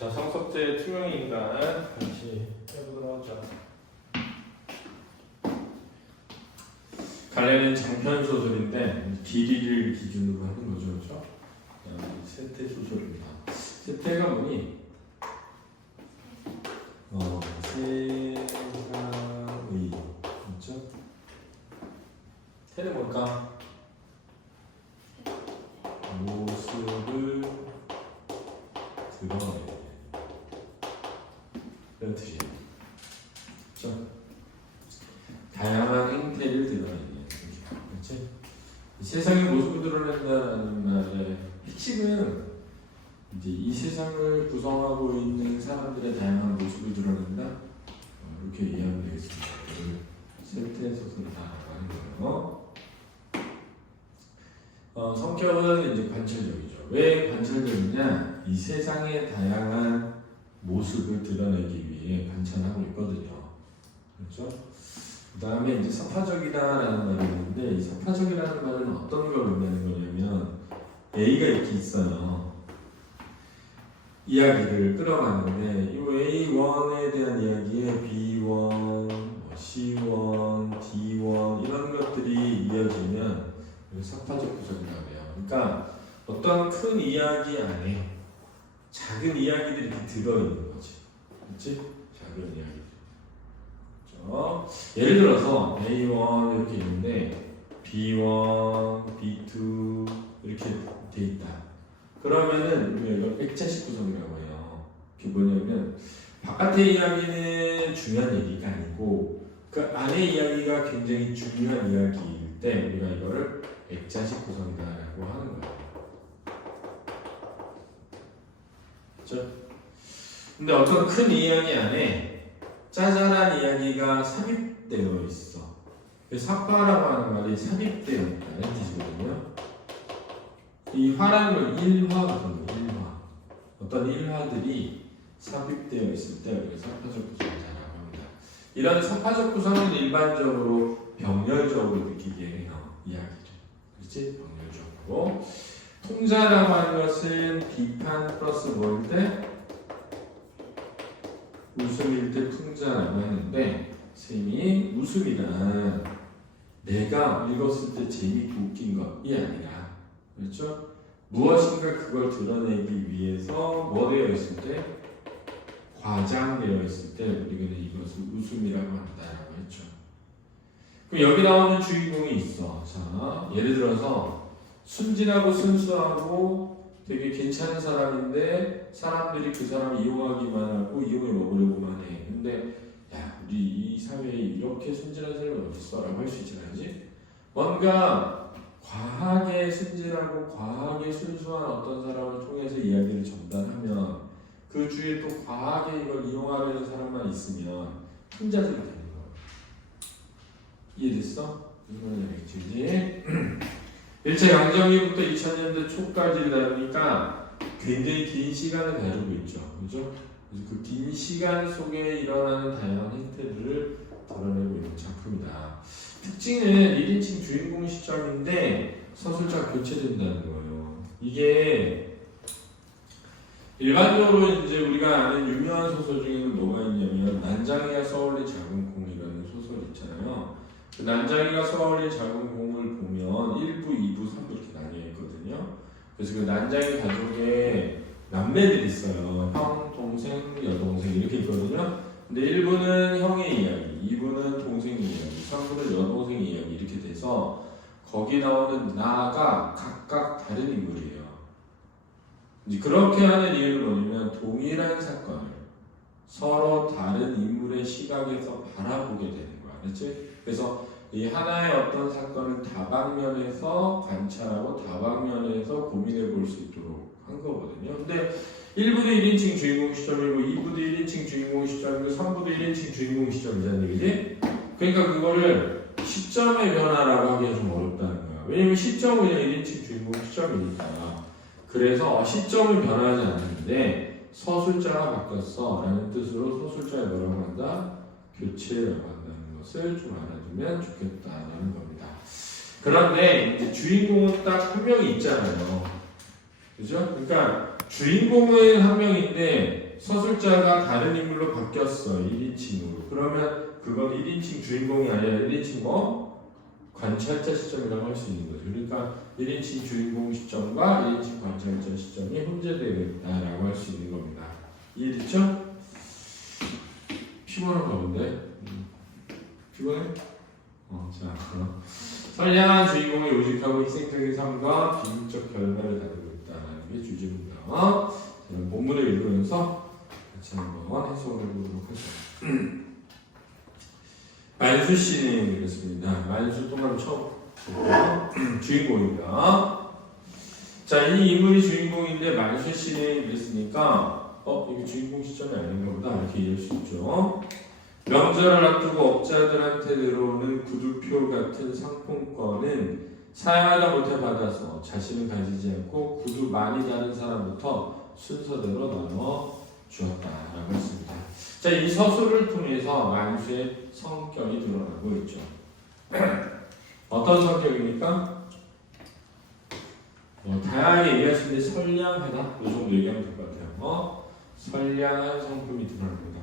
자, 성석재 투명의 인간 같이 해보도록 하죠. 갈래는 장편 소설인데 길이를 기준으로 하는 거죠, 그렇죠? 세태 소설입니다. 세태가 뭐니? 세상의 그렇죠? 태는 뭘까? 모습을 드러내는 그런 뜻이에요. 그렇죠? 다양한 행태를 드러내는 그렇지? 세상의 모습을 드러낸다는 말의 핵심은 이제 이 세상을 구성하고 있는 사람들의 다양한 모습을 드러낸다 이렇게 이해하면 되겠습니다. 세태 소설이다라고 하는 거예요. 성격은 이제 관찰적이죠. 왜 관찰적이냐? 이 세상의 다양한 모습을 드러내기 위해 관찰하고 있거든요. 그렇죠? 그 다음에 이제 사파적이다라는 말이 있는데, 이 사파적이라는 말은 어떤 걸 의미하는 거냐면, A가 이렇게 있어요. 이야기를 끌어가는데, 이 A1에 대한 이야기에 B1, C1, D1 이런 것들이 이어지면 사파적 구성이라고 해요. 그러니까 어떤 큰 이야기 안에 작은 이야기들이 이렇게 들어있는 거지. 그렇지? 작은 이야기들. 그렇죠? 예를 들어서 A1 이렇게 있는데 B1, B2 이렇게 돼 있다. 그러면은 이걸 백자식 구성이라고 해요. 그게 뭐냐면 바깥의 이야기는 중요한 얘기가 아니고 그 안의 이야기가 굉장히 중요한 이야기일 때 우리가 이거를 액자식 구성이다라고 하는 거예요. 그렇죠? 근데 어떤 큰 이야기 안에 짜잘한 이야기가 삽입되어 있어. 사파라고 하는 말이 삽입되어 있다는 뜻이거든요. 이 화라는 건 일화거든요. 일화. 어떤 일화들이 삽입되어 있을 때 우리가 사파적 구성이라고 합니다. 이런 사파적 구성은 일반적으로 병렬적으로 느끼게 해요. 이야기를. 그렇지? 병렬적으로. 통자라고 하는 것은 비판 플러스 뭐일 때? 웃음일 때 통자라고 하는데 쌤이 웃음이란 내가 읽었을 때 재밌고 웃긴 것이 아니라 그렇죠? 무엇인가 그걸 드러내기 위해서 뭐 되어 있을 때? 과장되어 있을 때 우리가 이것을 웃음이라고 한다라고 했죠. 그럼 여기 나오는 주인공이 있어. 자, 예를 들어서 순진하고 순수하고 되게 괜찮은 사람인데 사람들이 그 사람을 이용하기만 하고 이용해 먹으려고만 해. 근데 야, 우리 이 사회에 이렇게 순진한 사람이 어딨어? 라고 할 수 있지. 뭔가 과하게 순진하고 과하게 순수한 어떤 사람을 통해서 이야기를 전달하면 그 주위에 또 과하게 이걸 이용하려는 사람만 있으면 혼자들이 되는 거야. 이해됐어? 무슨 말인지 알겠지? 1차 양정기부터 2000년대 초까지 다루니까 굉장히 긴 시간을 가지고 있죠. 그죠? 그래서 그 긴 시간 속에 일어나는 다양한 행태들을 드러내고 있는 작품이다. 특징은 1인칭 주인공 시점인데 서술자가 교체된다는 거예요. 이게 일반적으로 이제 우리가 아는 유명한 소설 중에는 뭐가 있냐면 난장이가 쏘아올린 작은 공이라는 소설 있잖아요. 그 난장이가 쏘아올린 작은 공을 보면 1부, 2부, 3부 이렇게 나뉘어 있거든요. 그래서 그 난장이 가족에 남매들이 있어요. 형, 동생, 여동생 이렇게 있거든요. 근데 1부는 형의 이야기, 2부는 동생의 이야기, 3부는 여동생의 이야기 이렇게 돼서 거기 나오는 나가 각각 다른 인물이에요. 이제 그렇게 하는 이유는 뭐냐면 동일한 사건을 서로 다른 인물의 시각에서 바라보게 되는 거야. 그렇지? 그래서 이 하나의 어떤 사건을 다방면에서 관찰하고 다방면에서 고민해 볼 수 있도록 한 거거든요. 근데 1부도 1인칭 주인공 시점이고 2부도 1인칭 주인공 시점이고 3부도 1인칭 주인공 시점이라는 얘기지? 그러니까 그거를 시점의 변화라고 하기가 좀 어렵다는 거야. 왜냐면 시점은 그냥 1인칭 주인공 시점이니까. 그래서 시점을 변하지 않는데 서술자가 바뀌었어 라는 뜻으로 서술자에 뭐라고 한다? 교체라고 한다는 것을 좀 알아두면 좋겠다라는 겁니다. 그런데 이제 주인공은 딱 한 명이 있잖아요. 그죠? 그러니까 주인공은 한 명인데 서술자가 다른 인물로 바뀌었어. 1인칭으로. 그러면 그건 1인칭 주인공이 아니라 1인칭 관찰자 시점이라고 할 수 있는 거죠. 그러니까 1인칭 주인공 시점과 1인칭 관찰자 시점이 혼재되어 있다라고 할 수 있는 겁니다. 이해됐죠? 피곤한가 본데? 피곤해? 자, 선량한 주인공이 요직하고 희생적인 삶과 비극적 결말을 다루고 있다는 게 주제입니다. 저는 본문을 읽으면서 같이 한번 해석을 해보도록 하죠. 만수 씨는 이렇습니다. 만수 동안 처음 주인공입니다. 자, 이 인물이 주인공인데 만수 씨는 이랬으니까 이게 주인공 시점이 아닌가 보다 이렇게 이해할 수 있죠. 명절을 앞두고 업자들한테 들어오는 구두표 같은 상품권은 사양하다 못해 받아서 자신은 가지지 않고 구두 많이 다른 사람부터 순서대로 나눠 주었다라고 했습니다. 자, 이 서술을 통해서 만수의 성격이 드러나고 있죠. 어떤 성격입니까? 다양하게 얘기할 수 있는데 선량하다 이 정도 얘기하면 될 것 같아요. 선량한 성품이 드러납니다.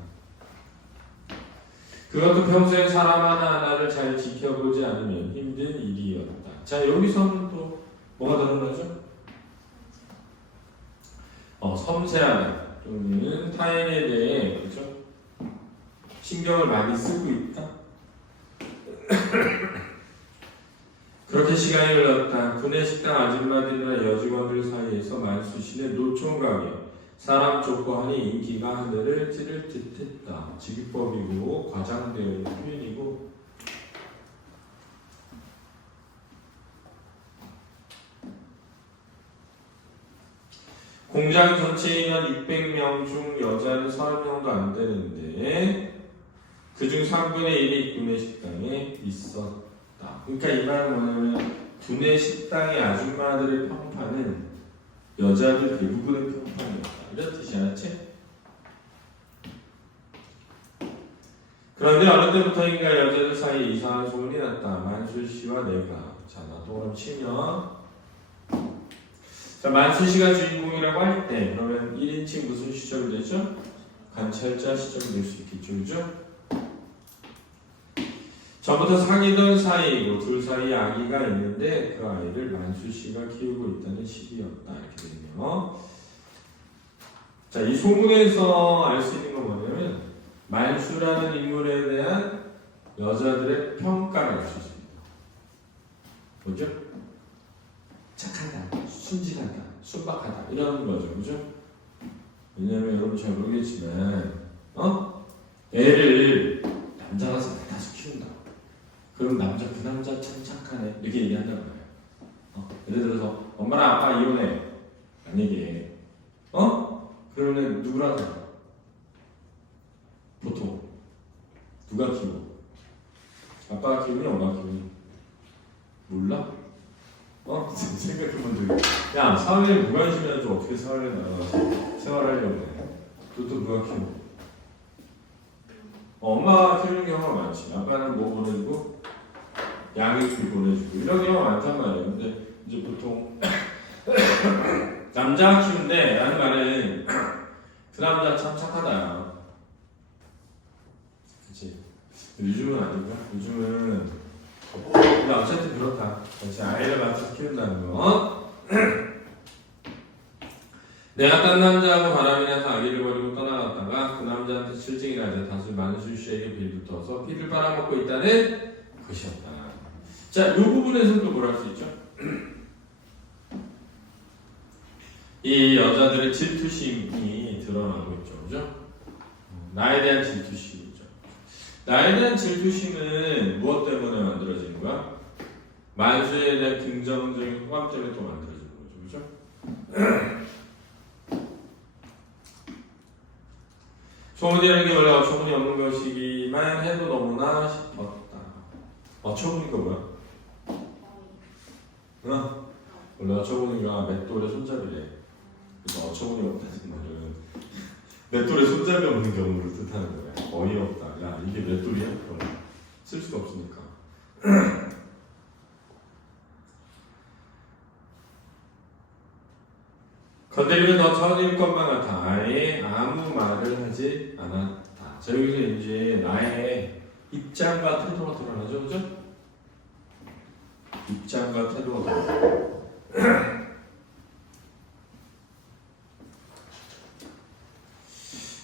그것도 평소에 사람 하나하나를 잘 지켜보지 않으면 힘든 일이었다. 자, 여기서는 또 뭐가 드러나죠? 섬세하다 또는 타인에 대해 그렇죠? 신경을 많이 쓰고 있다. 그렇게 시간이 흘렀다. 구내 식당 아줌마들이나 여직원들 사이에서 만수씨는 노총각에 사람 좋고 하니 인기가 하늘을 찌를 듯했다. 직유법이고 과장되어 있는 표현이고 공장 전체 인원 600명 중 여자는 30명도 안 되는데 그중 3분의 1이 구내 식당에 있었다. 그러니까 이 말은 뭐냐면 구내 식당의 아줌마들의 평판은 여자들 대부분의 평판이었다. 이런 뜻이 알았지? 그런데 어느 때부터인가 여자들 사이에 이상한 소문이 났다. 만수씨와 내가. 자, 나도 그럼 치면 자, 만수씨가 주인공이라고 할 때 그러면 1인칭 무슨 시점이 되죠? 관찰자 시점이 될 수 있겠죠. 그죠? 전부터 사귀던 사이이고 둘 사이에 아기가 있는데 그 아이를 만수씨가 키우고 있다는 시기였다. 이렇게 되네요. 자, 이 소문에서 알 수 있는 건 뭐냐면 만수라는 인물에 대한 여자들의 평가를 알 수 있습니다. 뭐죠? 착하다, 순진하다, 순박하다 이런 거죠. 그죠? 왜냐면 여러분 잘 모르겠지만 애를 남자가 다시 키운다. 그럼 그 남자 참 착하네 이렇게 얘기한단 말이에요. 예를 들어서 엄마랑 아빠 이혼해 만약에 그러면 누구랑 살까? 보통 누가 키워? 아빠가 키우니 엄마가 키우니? 몰라? 생각해본 적이 야 사회에 무관심해가지고 어떻게 사회에 나가서 생활하려고 해? 또 누가 키워? 엄마가 키우는 경우가 많지. 아빠는 뭐 보내주고 양육비 보내주고 이런 경우가 많단 말이에요. 근데 이제 보통 남자가 키운대 라는 말은 그 남자 참 착하다. 그치? 요즘은 아니고요. 요즘은 근데 어쨌든 그렇다. 같이 아이를 맡아서 키운다는 거. 내가 딴 남자하고 바람이 나서 아기를 버리고 떠나갔다가 그 남자한테 실증이 나자 다시 만수씨에게 빌붙어서 피를 빨아먹고 있다는 것이었다. 자, 이 부분에서는 또 뭘 할 수 있죠? 이 여자들의 질투심이 드러나고 있죠. 그죠? 나에 대한 질투심이죠. 나에 대한 질투심은 무엇 때문에 만들어지는 거야? 만수에 대한 긍정적인 호감 때문에 또 만들어지는 거죠. 그죠? 소문이라는 게 원래 어처구니 없는 것이기만 해도 너무나 싶었다. 어처구니가 뭐야? 원래 어처구니가 맷돌의 손잡이래. 그래서 어처구니 없다는 말은 맷돌에 손잡이 없는 경우를 뜻하는 거야. 어이없다. 야 이게 맷돌이야? 그럼 쓸 수가 없으니까. 건드리면 더 터질 것만 같아. 아예 아무 말을 하지 않았다. 자, 여기서 이제 나의 입장과 태도가 드러나죠, 그죠? 입장과 태도가 드러나죠.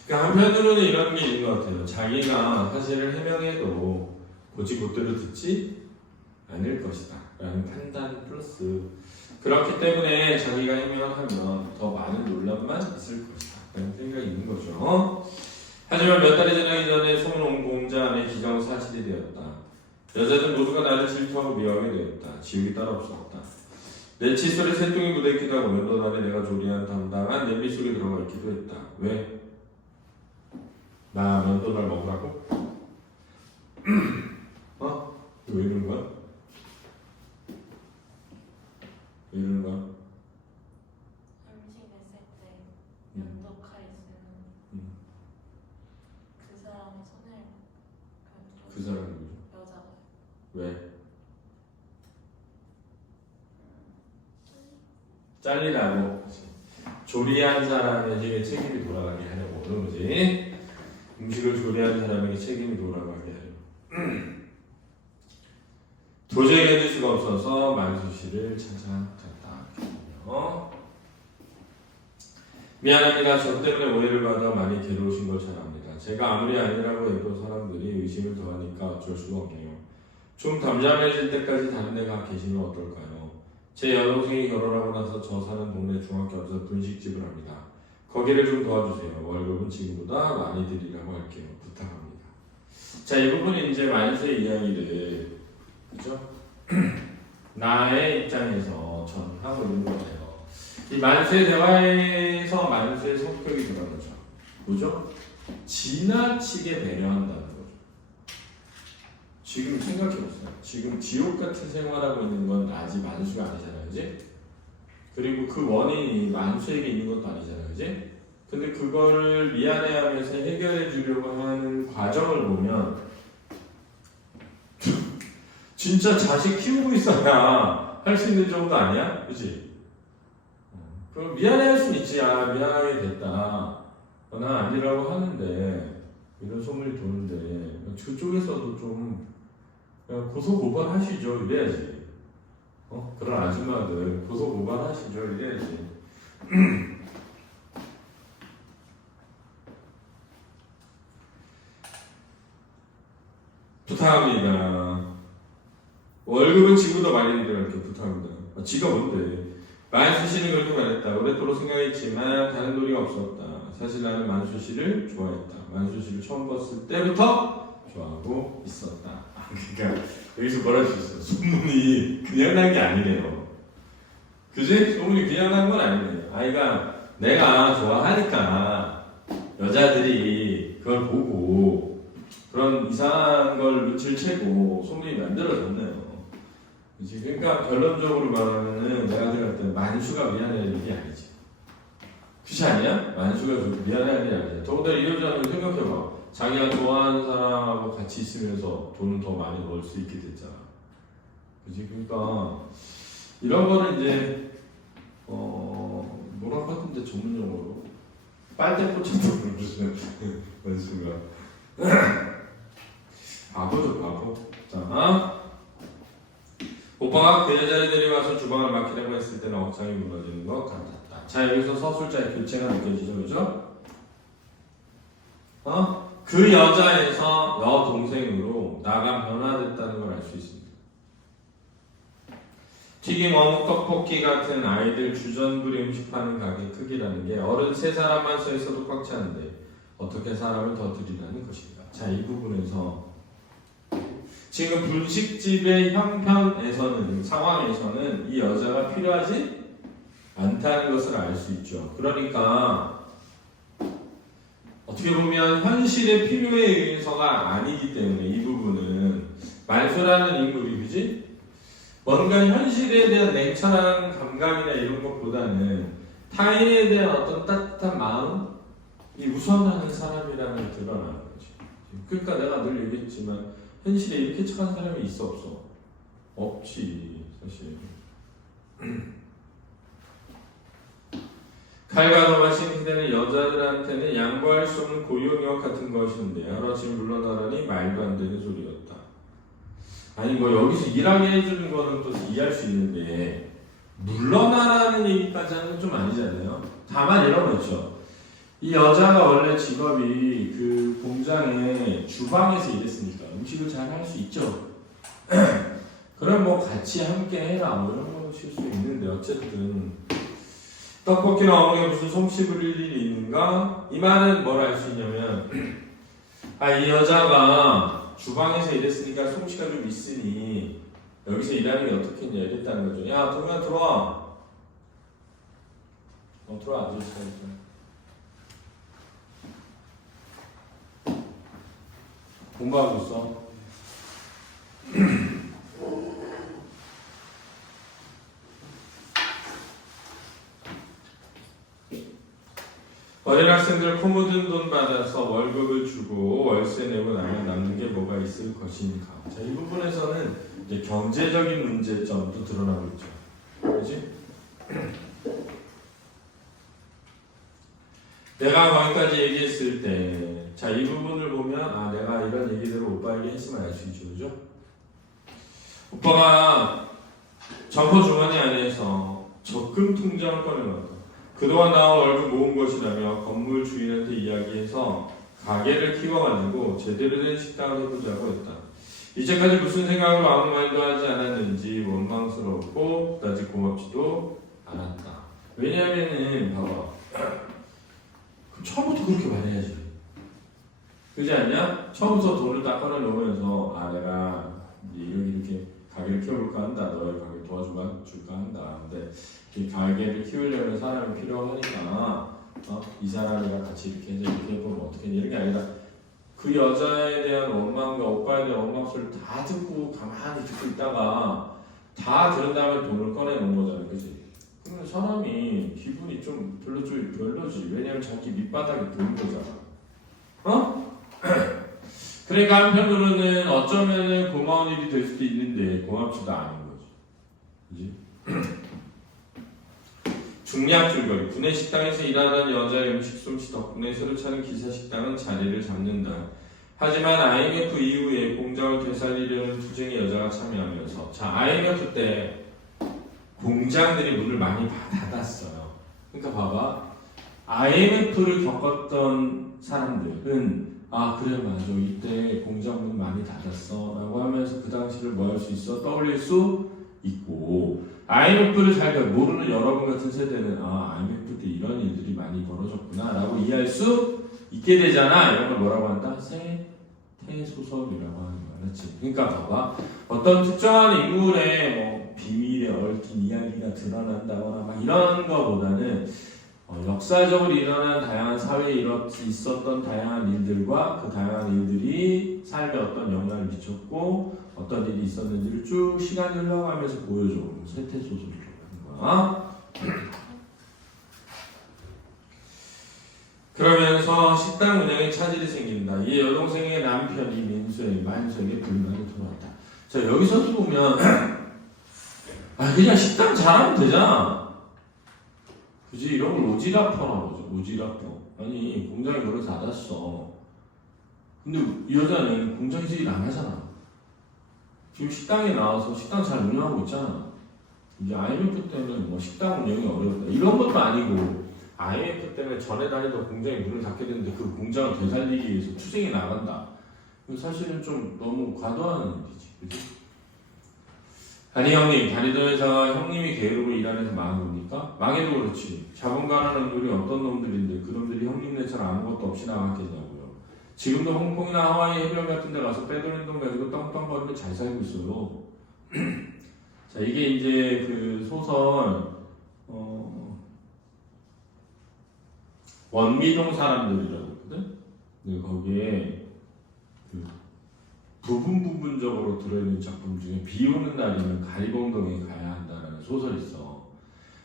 그러니까 한편으로는 이런 게 있는 것 같아요. 자기가 사실을 해명해도 고지 곧대로 듣지 않을 것이다 라는 판단 플러스 그렇기 때문에 자기가 해명하면 더 많은 논란만 있을 것이다 라는 생각이 있는 거죠. 하지만 몇 달이 지나기 전에 소문 공자 안에 기정사실이 되었다. 여자들 모두가 나를 질투하고 미워하게 되었다. 지옥이 따로 없었다. 내 칫솔에 새똥이 묻어있기도 하고 면도 아래 내가 조리한 담당한 냄비 속에 들어가 있기도 했다. 왜? 나 면도날 먹으라고? 어? 왜 이러는 거야? 왜 이러는 거야? 음식했을 때 면도칼 있으면 그 사람의 손을 그 사람이 누구죠? 여자가 왜? 잘리라고 조리한 사람에게 책임이 돌아가게 하려고 그런 거지. 음식을 조리한 사람에게 책임이 돌아가게 하려고. 도저히 해줄 수가 없어서 만수씨를 찾아갔다. 미안합니다. 저 때문에 오해를 받아 많이 괴로우신 걸 잘 압니다. 제가 아무리 아니라고 해도 사람들이 의심을 더하니까 어쩔 수가 없네요. 좀 담잠해질 때까지 다른 데 가 계시면 어떨까요? 제 여동생이 결혼하고 나서 저 사는 동네 중학교 앞에서 분식집을 합니다. 거기를 좀 도와주세요. 월급은 지금보다 많이 드리라고 할게요. 부탁합니다. 자, 이 부분이 이제 만수의 이야기를 그죠? 나의 입장에서 전하고 있는 거예요. 이 만수의 대화에서 만수의 성격이 드러나죠. 뭐죠? 지나치게 배려한다는 거죠. 지금 생각해보세요. 지금 지옥 같은 생활하고 있는 건 아직 만수가 아니잖아요, 그지? 그리고 그 원인이 만수에게 있는 것도 아니잖아요, 그지? 근데 그거를 미안해하면서 해결해 주려고 하는 과정을 보면 진짜 자식 키우고 있어야 할 수 있는 정도 아니야? 그치? 그럼 미안해할 수는 있지. 아, 미안하게 됐다. 난 아니라고 하는데 이런 소문이 도는데 그쪽에서도 좀 고소고발 하시죠. 이래야지. 그런 아줌마들 고소고발 하시죠. 이래야지. 부탁합니다. 월급은 지금보다 많이 드릴게 부탁합니다. 지가 뭔데? 만수 씨는 그렇게 말했다. 오랫도록 생각했지만 다른 도리가 없었다. 사실 나는 만수 씨를 좋아했다. 만수 씨를 처음 봤을 때부터 좋아하고 있었다. 그러니까 여기서 뭐라 할 수 있어? 소문이 그냥 난 게 아니네요. 그지? 소문이 그냥 난 건 아니네요. 아이가 내가 좋아하니까 여자들이 그걸 보고 그런 이상한 걸 눈치를 채고 소문이 만들어졌네요. 그치? 그러니까 결론적으로 말하면은 내가 생각할 때 만수가 미안해할 일이 아니지. 그렇지 않냐? 만수가 미안해할 일이 아니야. 더군다나 이 여자는 생각해봐. 자기가 좋아하는 사람하고 같이 있으면서 돈을 더 많이 벌 수 있게 됐잖아. 그치? 그러니까 이런 거는 이제 뭐라고 하던데 전문용어로 빨대 꽂혔다고 그러시는 만수가 바보죠, 바보. 자, 오빠가 그 여자를 데려와서 주방을 맡기려고 했을 때는 억장이 무너지는 것 같았다. 자, 여기서 서술자의 교체가 느껴지죠, 그죠? 그 여자에서 여동생으로 나가 변화됐다는 걸 알 수 있습니다. 튀김, 어묵, 떡볶이 같은 아이들 주전부리 음식 파는 가게 크기라는 게 어른 3사람만 서 있어도 꽉 차는데 어떻게 사람을 더 들이라는 것인가. 자, 이 부분에서 지금 분식집의 형편에서는 상황에서는 이 여자가 필요하지 않다는 것을 알 수 있죠. 그러니까 어떻게 보면 현실의 필요에 의해서가 아니기 때문에 이 부분은 만수라는 인물이 그지? 뭔가 현실에 대한 냉철한 감각이나 이런 것보다는 타인에 대한 어떤 따뜻한 마음이 우선하는 사람이라는 게 드러나는 거지. 그러니까 내가 늘 얘기했지만 현실에 이렇게 착한 사람이 있어 없어? 없지 사실. 칼과 더마신 그대는 여자들한테는 양보할 수 없는 고용역 같은 것인데 하루아침에 물러나라니 말도 안 되는 소리였다. 아니 뭐 여기서 일하게 해주는 거는 또 이해할 수 있는데 물러나라는 얘기까지 하는 건 좀 아니잖아요. 다만 이런 거 있죠. 이 여자가 원래 직업이 그 공장에 주방에서 일했으니까 음식을 잘 할 수 있죠. 그럼 뭐 같이 함께 해라 뭐 이런 거 칠 수 있는데 어쨌든 떡볶이나 어묵에 무슨 솜씨 부릴 일이 있는가? 이 말은 뭘 알 수 있냐면 이 여자가 주방에서 일했으니까 솜씨가 좀 있으니 여기서 일하는 게 어떻겠냐 이랬다는 거죠. 야 동현아 들어와. 들어와 앉아있어. 공부하고 있어. 어린 학생들 코 묻은 돈 받아서 월급을 주고 월세 내고 나면 남는 게 뭐가 있을 것인가. 자, 이 부분에서는 이제 경제적인 문제점도 드러나고 있죠. 그렇지? 내가 거기까지 얘기했을 때, 자, 이 부분을 보면, 내가 이런 얘기들을 오빠에게 했으면 알 수 있죠. 그죠? 오빠가 점퍼 주머니 안에서 적금 통장을 꺼내놨다. 그동안 나와 월급 모은 것이라며 건물 주인한테 이야기해서 가게를 키워가지고 제대로 된 식당을 해보자고 했다. 이제까지 무슨 생각으로 아무 말도 하지 않았는지 원망스럽고 그다지 고맙지도 않았다. 왜냐하면은 봐봐. 처음부터 그렇게 말해야지. 그렇지 않냐? 처음부터 돈을 딱 꺼내놓으면서 내가 이렇게 가게를 키워볼까 한다. 너의 가게 도와줄까 한다. 근데 이 가게를 키우려면 사람이 필요하니까 이 사람이랑 같이 이렇게 해서 이렇게 해보면 어떻겠니? 이런 게 아니라 그 여자에 대한 원망과 오빠에 대한 원망 소리를 다 듣고 가만히 듣고 있다가 다 들은 다음에 돈을 꺼내놓은 거잖아. 그치? 그러면 사람이 기분이 좀 별로지. 왜냐면 자기 밑바닥에 보인 거잖아. 그러니까 한편으로는 어쩌면은 고마운 일이 될 수도 있는데 고맙지도 않은 거지. 그지? 중략줄거리. 구내 식당에서 일하던 여자의 음식 솜씨 덕분에 새로 차린 기사 식당은 자리를 잡는다. 하지만 IMF 이후에 공장을 되살리려는 투쟁의 여자가 참여하면서 IMF 때 공장들이 문을 많이 닫았어요. 그러니까 봐봐. IMF를 겪었던 사람들은 그래 맞아 이때 공장 문 많이 닫았어 라고 하면서 그 당시를 뭐 할 수 있어? 떠올릴 수 있고 IMF를 잘 모르는 여러분 같은 세대는 IMF 때 이런 일들이 많이 벌어졌구나 라고 이해할 수 있게 되잖아. 이런 걸 뭐라고 한다? 세태소설이라고 하는 거야. 그렇지? 그러니까 봐봐. 어떤 특정한 인물의 뭐 비밀에 얽힌 이야기가 드러난다거나 막 이런 거보다는 역사적으로 일어난 다양한 사회에 있었던 다양한 일들과 그 다양한 일들이 삶에 어떤 영향을 미쳤고 어떤 일이 있었는지를 쭉 시간이 흘러가면서 보여줘. 세태소설이라고 하는 거야. 그러면서 식당 운영에 차질이 생긴다. 이 여동생의 남편이 만수에게 불만이 들어왔다. 자, 여기서도 보면 그냥 식당 잘하면 되잖아. 그지? 이런 걸 오지랖퍼라고 하죠. 오지랖퍼. 아니 공장이 문을 닫았어. 근데 이 여자는 공장에서 일 안 하잖아. 지금 식당에 나와서 식당 잘 운영하고 있잖아. 이제 IMF 때는 뭐 식당 운영이 어려웠다. 이런 것도 아니고 IMF 때문에 전에 다니던 공장이 문을 닫게 됐는데 그 공장을 되살리기 위해서 투쟁에 나간다. 사실은 좀 너무 과도한 일이지. 그치? 아니 형님, 다니던 회사가 형님이 게으르고 일하는 데서 망한 겁니까? 망해도 그렇지. 자본가라는 놈들이 어떤 놈들인데 그놈들이 형님네처럼 아무것도 없이 나갔겠냐고요. 지금도 홍콩이나 하와이 해변 같은 데 가서 빼돌린 돈 가지고 떵떵거리며 잘 살고 있어요. 자, 이게 이제 그 소설 원미동 사람들이라고 있거든? 근데 거기에 그 부분적으로 들어있는 작품 중에 비 오는 날이면 가리봉동에 가야 한다라는 소설이 있어.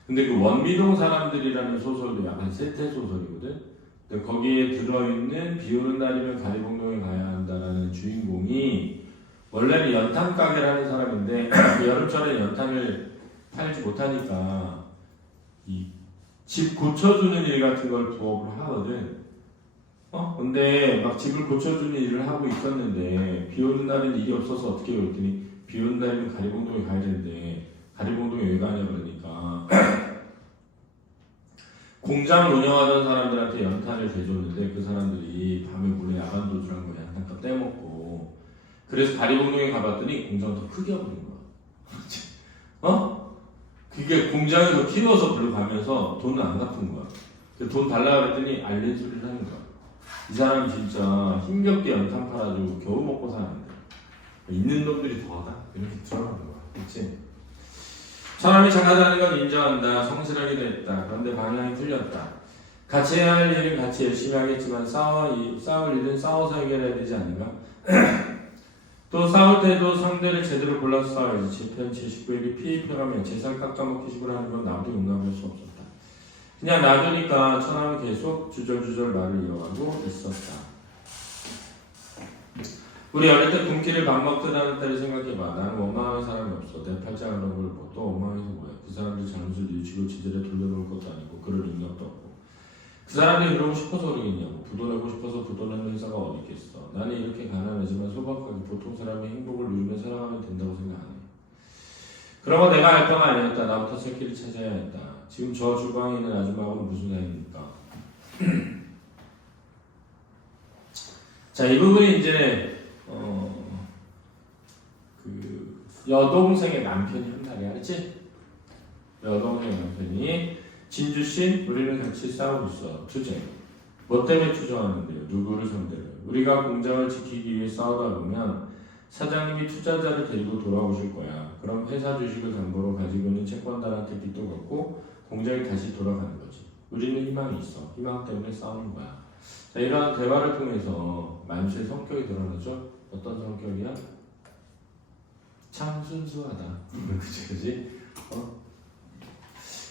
근데 그 원미동 사람들이라는 소설도 약간 세태 소설이거든. 근데 거기에 들어있는 비 오는 날이면 가리봉동에 가야 한다라는 주인공이 원래는 연탄 가게를 하는 사람인데 여름철에 연탄을 팔지 못하니까 이 집 고쳐주는 일 같은 걸 부업으로 하거든. 근데 막 집을 고쳐주는 일을 하고 있었는데 비 오는 날은 일이 없어서 어떻게 해요? 그랬더니 비 오는 날이면 가리봉동에 가야 되는데 가리봉동에 왜 가냐 그러니까 공장 운영하던 사람들한테 연탄을 대줬는데 그 사람들이 밤에 몰래 야간 도주한 거야. 연탄값 떼먹고. 그래서 가리봉동에 가봤더니 공장 더 크게 해버린 거야. 그게 공장이 더 키워서 별로 가면서 돈을 안 갚은 거야. 돈 달라고 그랬더니 알렌 소리를 하는 거야. 이 사람이 진짜 힘겹게 연탄 팔아주고 겨우 먹고 사는데 있는 놈들이 더하다? 이렇게 들어가는 거야. 그치? 사람이 잘하다는 건 인정한다. 성실하기도 했다. 그런데 방향이 틀렸다. 같이 해야 할 일은 같이 열심히 하겠지만 싸울 일은 싸워서 해결해야 되지 않는가? 또 싸울 때도 상대를 제대로 골라서 싸워야지. 제 편 제19에게 피해가며 제살 깎아먹기 식으로 하는 건 나도 용납할 수 없었다. 그냥 놔두니까 천하는 계속 주절주절 말을 이어가고 있었다. 우리 어릴 때 굶기를 밥 먹듯 하는 때를 생각해봐. 나는 원망하는 사람이 없어. 내 팔짱 하는 걸 보고 또 원망해서 뭐야. 그 사람들이 잘못을 뉘우치고 제대로 돌려놓을 것도 아니고 그럴 능력도 없고 그 사람들이 그러고 싶어서 그러겠냐고. 부도내고 싶어서 부도내는 회사가 어디 있겠어. 나는 이렇게 가난하지만 소박하게 보통 사람의 행복을 누리며 살아가면 된다고 생각하네. 그러고 내가 알바가 아니었다. 나부터 새 길을 찾아야 했다. 지금 저 주방에 있는 아줌마하고는 무슨 사이입니까? 자, 이 부분이 이제 그 여동생의 남편이 한 말이야, 그렇지? 여동생의 남편이 진주씨, 우리는 같이 싸우고 있어. 투쟁. 뭐 때문에 투쟁하는데요? 누구를 상대로? 우리가 공장을 지키기 위해 싸우다 보면 사장님이 투자자를 데리고 돌아오실 거야. 그럼 회사 주식을 담보로 가지고 있는 채권단한테 빚도 갚고 공장이 다시 돌아가는 거지. 우리는 희망이 있어. 희망 때문에 싸우는 거야. 자, 이러한 대화를 통해서 만수의 성격이 드러나죠. 어떤 성격이야? 참 순수하다. 그치?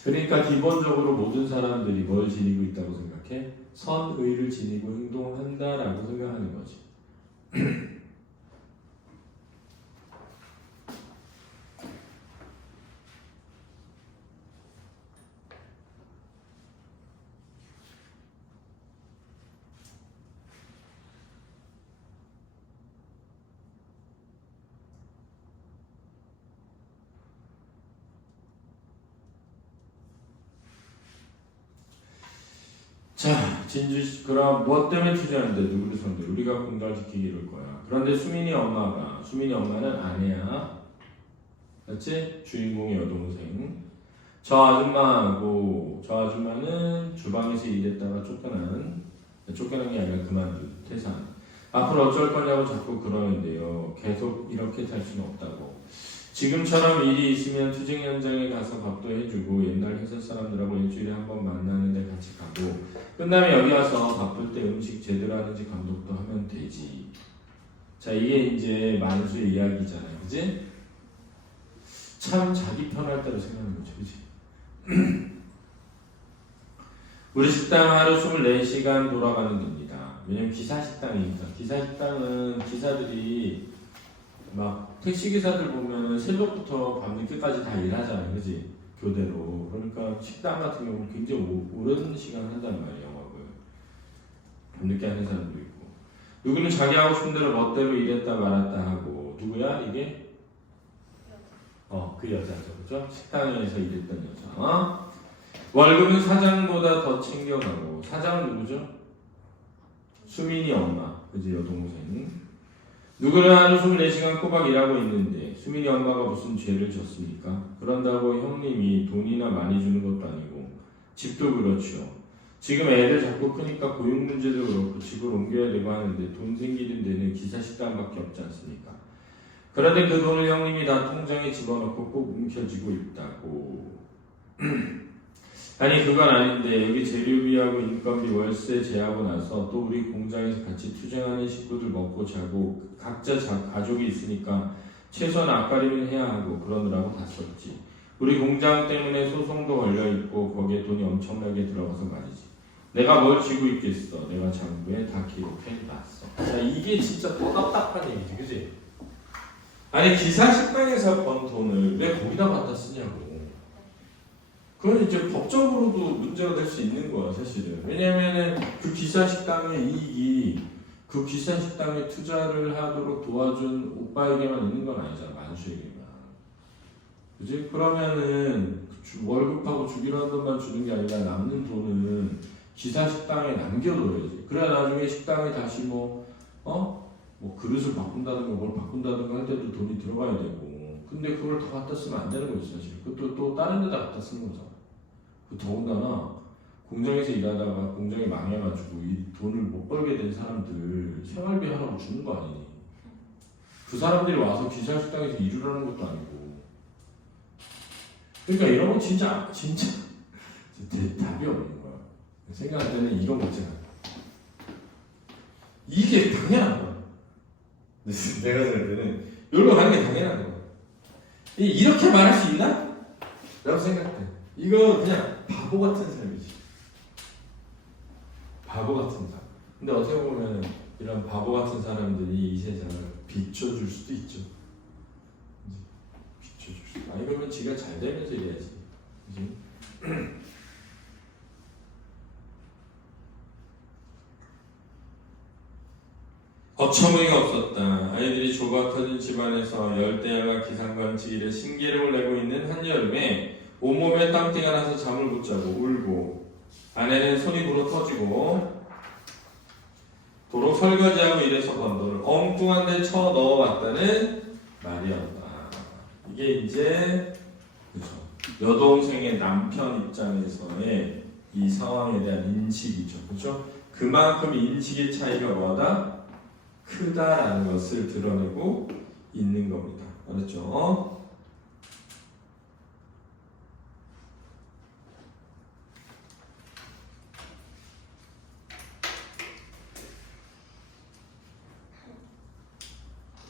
그러니까 기본적으로 모든 사람들이 뭘 지니고 있다고 생각해? 선의를 지니고 행동한다라고 생각하는 거지. 자, 진주씨, 그럼 무엇 때문에 투자하는데 누구를 상대로? 우리가 공장을 지키기 이럴 거야. 그런데 수민이 엄마는 아내야. 그렇지? 주인공의 여동생. 저 아줌마는 주방에서 일했다가 쫓겨난 게 아니라 그만둔, 퇴산. 앞으로 어쩔 거냐고 자꾸 그러는데요. 계속 이렇게 살 수는 없다고. 지금처럼 일이 있으면 투쟁 현장에 가서 밥도 해주고 옛날 회사 사람들하고 일주일에 한 번 만나는데 같이 가고 끝나면 여기 와서 바쁠 때 음식 제대로 하는지 감독도 하면 되지. 자, 이게 이제 만수의 이야기잖아요. 그지? 참 자기 편할 대로 생각하는 거죠. 그지? 우리 식당 하루 24시간 돌아가는 겁니다. 왜냐면 기사식당이니까. 기사식당은 기사들이 막 택시기사들 보면은 새벽부터 밤늦게까지 다 일하잖아요. 그지? 교대로. 그러니까 식당 같은 경우는 굉장히 오랜 시간 한단 말이에요. 영업을. 밤늦게 하는 사람도 있고. 누구는 자기 하고 싶은 대로 멋대로 일했다 말았다 하고. 누구야 이게? 그 여자죠. 그죠? 식당에서 일했던 여자. 월급은 사장보다 더 챙겨가고. 사장은 누구죠? 수민이 엄마. 그지? 여동생. 누구는 하루 24시간 꼬박 일하고 있는데 수민이 엄마가 무슨 죄를 졌습니까? 그런다고 형님이 돈이나 많이 주는 것도 아니고 집도 그렇죠. 지금 애들 자꾸 크니까 고용 문제도 그렇고 집을 옮겨야 되고 하는데 돈 생기는 데는 기사식당밖에 없지 않습니까? 그런데 그 돈을 형님이 다 통장에 집어넣고 꼭 움켜쥐고 있다고. 아니 그건 아닌데 여기 재료비하고 인건비 월세 제하고 나서 또 우리 공장에서 같이 투쟁하는 식구들 먹고 자고 각자 가족이 있으니까 최소한 앞가림은 해야 하고 그러느라고 다 썼지. 우리 공장 때문에 소송도 걸려있고 거기에 돈이 엄청나게 들어가서 말이지. 내가 뭘 쥐고 있겠어. 내가 장부에 다 기록해놨어. 자, 이게 진짜 또 답답한 얘기지. 그치? 아니 기사식당에서 번 돈을 왜 거기다 갖다 쓰냐고. 그건 이제 법적으로도 문제가 될 수 있는 거야 사실은. 왜냐면은 그 기사식당의 이익이 그 기사식당에 투자를 하도록 도와준 오빠에게만 있는 건 아니잖아, 만수에게만. 그지? 그러면은 월급하고 주기로 한 돈만 주는 게 아니라 남는 돈은 기사식당에 남겨둬야지. 그래야 나중에 식당에 다시 뭐 그릇을 바꾼다든가 뭘 바꾼다든가 할 때도 돈이 들어가야 되고. 근데 그걸 다 갖다 쓰면 안 되는 거지 사실. 그것도 또 다른 데다 갖다 쓰는 거잖아. 더군다나 공장에서 일하다가 공장이 망해가지고 이 돈을 못 벌게 된 사람들 생활비 하라고 주는 거 아니니? 그 사람들이 와서 기사식당에서 일을 하는 것도 아니고. 그러니까 이런 건 진짜 답이 없는 거야. 생각할 때는 이런 거 있잖아. 이게 당연한 거야. 내가 생각할 때는 여기로 가는 게 당연한 거야. 이렇게 말할 수 있나? 라고 생각해. 이거 그냥 바보 같은 삶이지. 바보 같은 삶. 근데 어떻게 보면 이런 바보 같은 사람들이 이 세상을 비춰줄 수도 있죠. 비춰줄 수도. 아니 그러면 지가 잘 되면서 이래야지. 그지? 어처구니가 없었다. 아이들이 조가 터진 집안에서 열대야가 기상관측일에 신기록을 내고 있는 한여름에 온몸에 땀띠가 나서 잠을 못 자고 울고 아내는 손이 불어 터지고 도로 설거지하고 이래서 번 돈을 엉뚱한 데 쳐 넣어왔다는 말이었다. 이게 이제 그렇죠. 여동생의 남편 입장에서의 이 상황에 대한 인식이죠. 그렇죠? 그만큼 인식의 차이가 뭐다? 크다라는 것을 드러내고 있는 겁니다. 알았죠?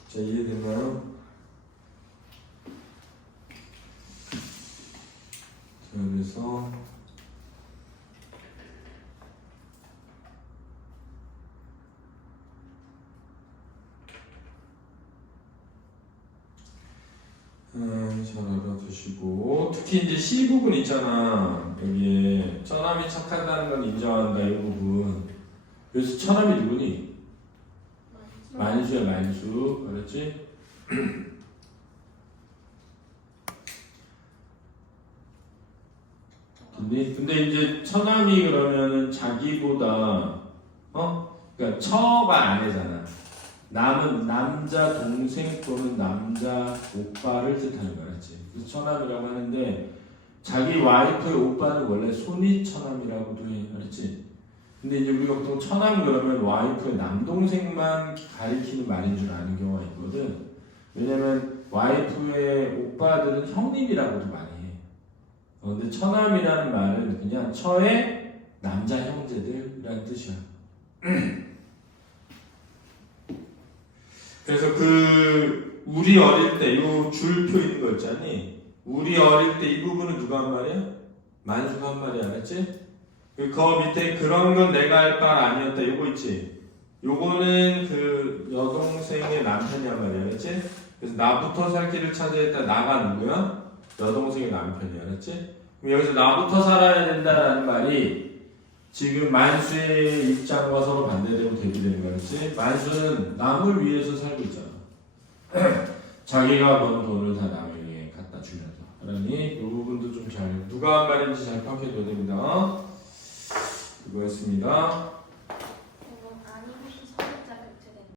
자, 이해되나요? 자, 그래서 잘 알아두시고 특히 이제 C 부분 있잖아. 여기에 처남이 착하다는 건 인정한다 이 부분. 그래서 처남이 누구니? 만수야 만수. 알았지? 근데 이제 처남이 그러면은 자기보다 그러니까 처가 아내잖아. 남은 남자 동생 또는 남자 오빠를 뜻하는 거야, 그렇지? 그래서 처남이라고 하는데 자기 와이프의 오빠는 원래 손이 처남이라고도 해, 그렇지? 근데 이제 우리가 보통 처남 그러면 와이프의 남동생만 가리키는 말인 줄 아는 경우가 있거든. 왜냐면 와이프의 오빠들은 형님이라고도 많이 해. 근데 처남이라는 말은 그냥 처의 남자 형제들이라는 뜻이야. 그래서 우리 어릴 때 요 줄표 있는 거 있잖니. 우리 어릴 때 이 부분은 누가 한 말이야? 만수가 한 말이야, 알았지? 그 밑에 그런 건 내가 할 바 아니었다. 요거 있지. 요거는 그 여동생의 남편이 한 말이야, 알았지? 그래서 나부터 살 길을 찾아야 했다. 나가 누구야? 여동생의 남편이야, 알았지? 그럼 여기서 나부터 살아야 된다라는 말이 지금 만수의 입장과 서로 반대되고 대비되는 거지. 만수는 남을 위해서 살고 있잖아. 자기가 번 돈을 다 남에게 갖다 주면서. 그러니 이 부분도 좀 잘 누가 한 말인지 잘 파악해둬야 됩니다. 이거였습니다.